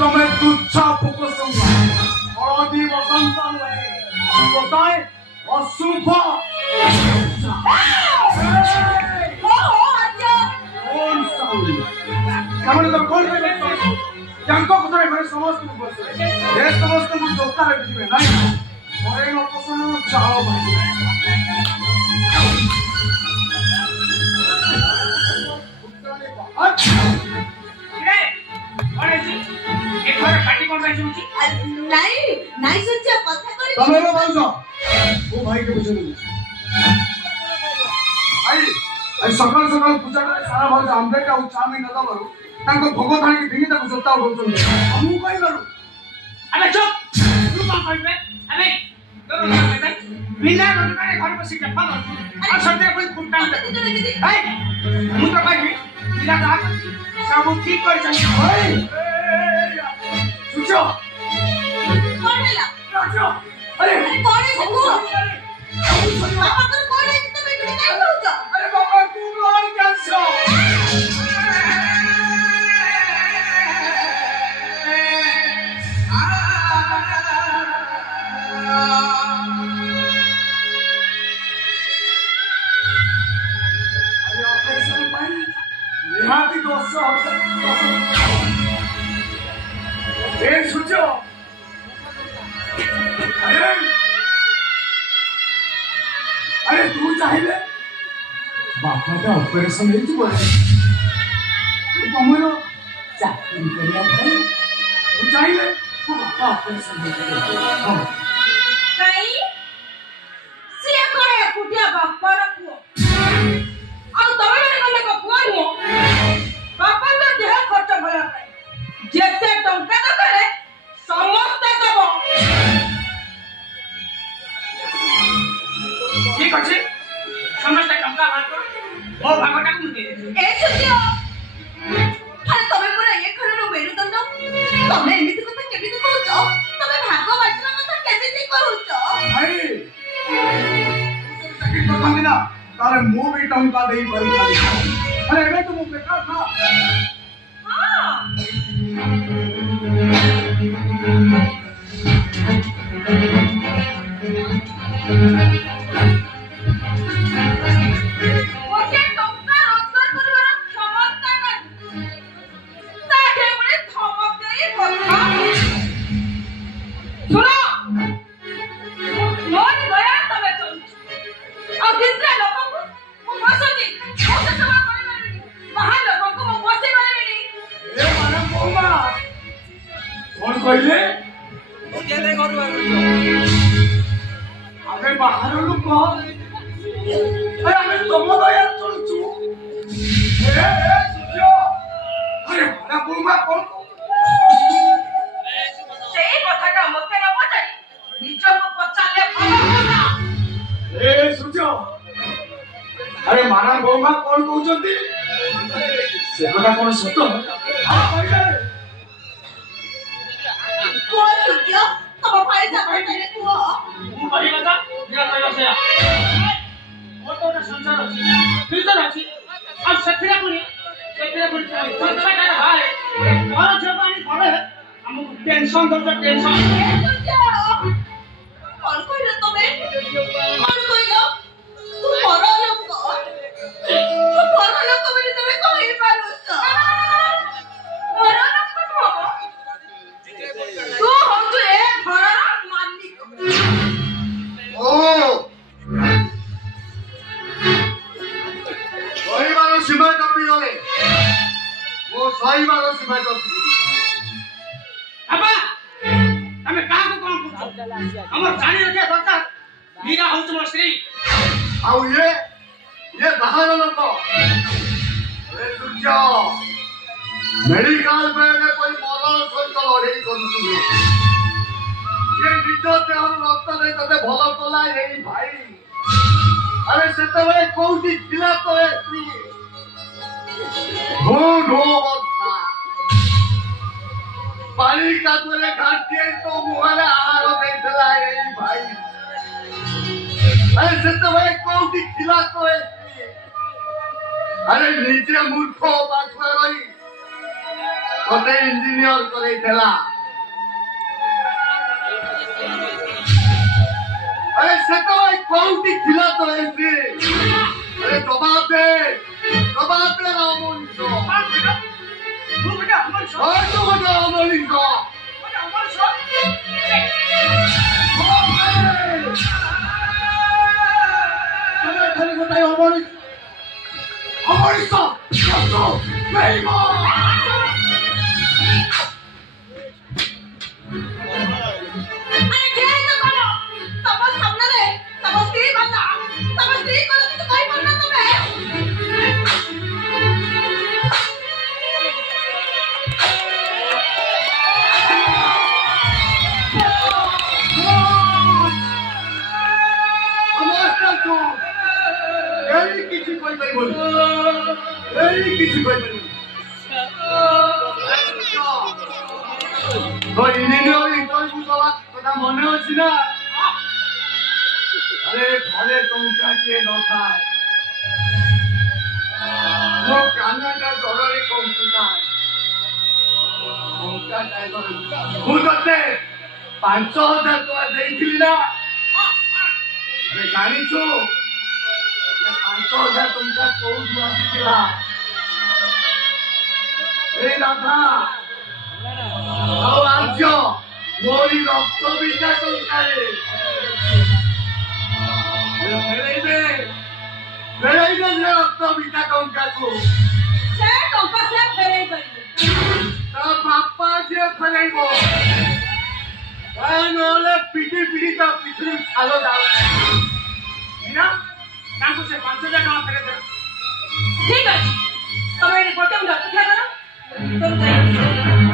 तुम्हें तुच्छा पुकुसुंगा हळदी बसंत कोताय अशुभ कौन साउंड हमने तो कौन पे jangan kau dari mana semua tu bos. Dia semua tu dokter lagi ni, naik. Orang yang pasal tu jauh banget. Hey, orang itu, ekor party kau macam ni? नहीं सुनते पता करी kamu apa bangsa? Oh भाई के पूछो नहीं. आई सकाल सकाल पूजा करे सारा भाग आमलेट का उच्चार में नदा मारो. तांको भगवत हानि के तो जोता उठो हमू कई करू अबे चुप तू कौन करबे अबे करो ना भाई बिना रोजगार घर पर सीट फल और सत्य कोई फुटता ए मु तो भाई बिना दाग सब ठीक कर चाहिए ओए सुचो कौन हैला सुचो अरे कौन है तू पापा को कौन है तो मैं नहीं कहूंगा अरे बाबा तू और कैसे हाथी दोस्तों ए सुचो अरे तू चाहिए बापा का ऑपरेशन नहीं तू बोले तू कमलो चाकरी करिया भाई तू चाहिए तू बापा ऑपरेशन नहीं हां नहीं सिया कोए कुटिया बापा रखो ଆଉ ତମେ ମାନେ ଗଲେ କ ପୁଅ ନୁହ ବାପାଙ୍କ ଦେହ ଖର୍ଚ୍ଚ ଭଲା ପାଇଁ ଯେତେ ଟଙ୍କା ଦରକାର ସମସ୍ତେ ଦେବ ठीक अछि समस्त टंका बात करो ओ भागटा को दे ए सुतियो अरे तमे पूरा ये खरनो मेरुदंड तमे एमिति କଥା केबिति कहउछ तमे भाग बाटला କଥା केबिति कहउछ भाई चाकरी करथांदी ना तारे मु भी टंका देई पारी अरे एबे तो मु बेकार था हां ओके टंका रोजगार करबार क्षमता नहीं ताके मने धमक देई কথা सुनो मोर गया तमे चल आ कितना लोगों को वो बसती वो सेवा करबेनी बाहर लोगों को वो बसे करबेनी ए मारा कोमा कौन कहले ओ केले करबा अबे बाहर लोग अरे हमें तुम दया चलचू ए सुजो अरे मारा कोमा कौन সেই কথাটা মতে না পচারি নিজকে পচালে ভালো কথা ए सुजो अरे मारा कोमा कौन कहउचंती से কথা कोन सत हां कहले কোন সুকিও তব ভাই যা ভাইটারে কুহ मु बड़ी बता मेरा कहलो से ओ तो संसार अछि फिर अछि अब सत्य पुनी संसार का भाई और जवानी भले हमको टेंशन दो टेंशन কোন কইলো তবে কোন কইলো তুই পরলোক বলে তুমি কই পারুছ পরলোক কো तू हम तो ए घरर मालिक ओ सही बारो सीमा टपी गले वो सही बारो सीमा टपी अबा हमें का को काम पूछो हमर जानी रखे दरकार मीरा हो तुम श्री आउ ये बाहर लोग अरे दुर्जा मेडिकल में कोई मरण सहित लड़ाई करूँ ये निज देह रक्त नहीं तते भल कला यही भाई अरे से कौटी खिला तो पानी का तुरे घाटे तो मुहरे आहार देला यही भाई अरे से कौटी खिला तो अरे नीचे मूर्ख बात रही तोते इंजीनियर करे थेला अरे से तो एक कोउटी थिला तो ऐसे अरे जवाब दे रामोनिसो तू बेटा अमर शो और तो बता रामोनिसो अमर शो खाली बताए अमरिसो नहीं मां अरे क्या है तो करो तब सामने रे तब स्त्री बता तब स्त्री को तो कोई बोलना तुम्हें अमरता तो यही किसी कोई नहीं बोली यही किसी कोई नहीं तो इंजीनियरिंग तो बुझवा कथा मने अछि ना अरे घरे टंका के न थाए मो कानाटा डरे कंपुटा टंका टाइगर मु तते 5000 टका देइथिली ना अरे जानी छु 5000 टका कोउठु आसीला ए दादा ଆଉ ଆର୍ଯ୍ୟ ମୋରି ରକ୍ତ ବିଟା ଟଙ୍କାରେ ଫେରେଇବେ ସେ ରକ୍ତ ବିଟା ଟଙ୍କାକୁ ସେ ଟଙ୍କା ସେ ଫେରେଇ ପାରିବେ ତା ବାପା ଯିଏ ଫେରେଇବ ନହେଲେ ପିଟି ପିଟି ତା ପିଠିରୁ ଛାଲ ଯାଉଛି ना तांको से 5000 टका फेरे दे ठीक ଅଛି ତମେ ଏଠି ଗୋଟେ ମିନିଟ୍ ଅପେକ୍ଷା କର ତ ଯାଇ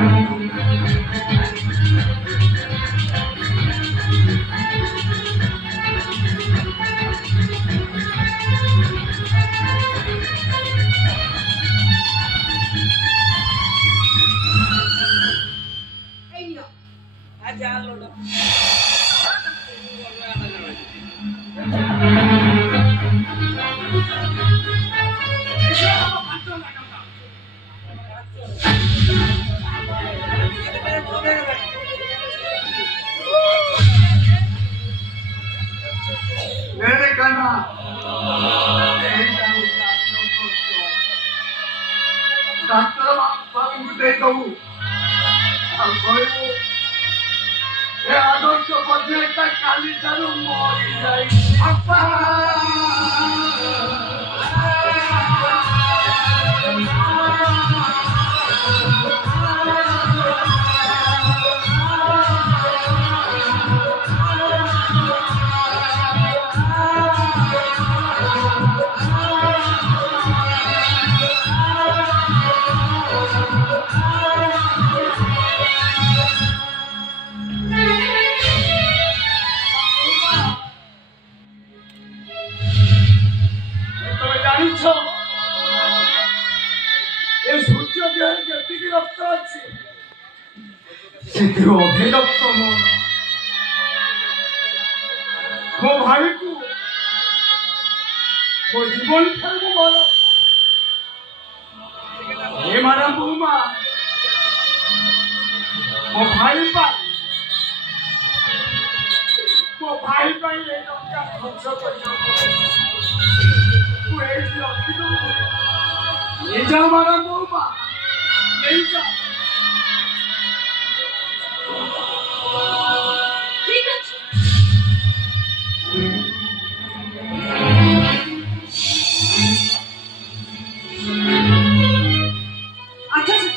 मेरे कहना डॉक्टर बाबू दे दऊ और कहू ए आदर्श बजेट काली चालू मरी जाई अपा रक्त अच्छी अधे रक्त मो भाई को मो जीवन ठार भल हे मारा बोमा मो भाई ये टंका खर्च कर मारा बोमा नहीं जा ठीक আছে अच्छा से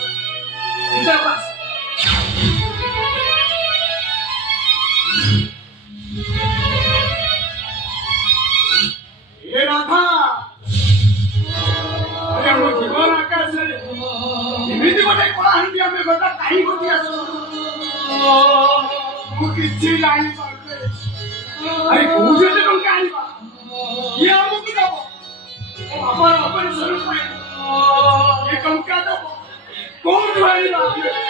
इधर बस ये राधा अरे वो जीवन आकाश है एमिति गोटे कलाहांडी आमे गोटा काई गोटी आसो मु किछि लाइन पाउले अरे कोजे ते टंका आनिबा ये हमकु दबो ओ बापर ऑपरेशन पे ये टंका दबो कोन आनिबा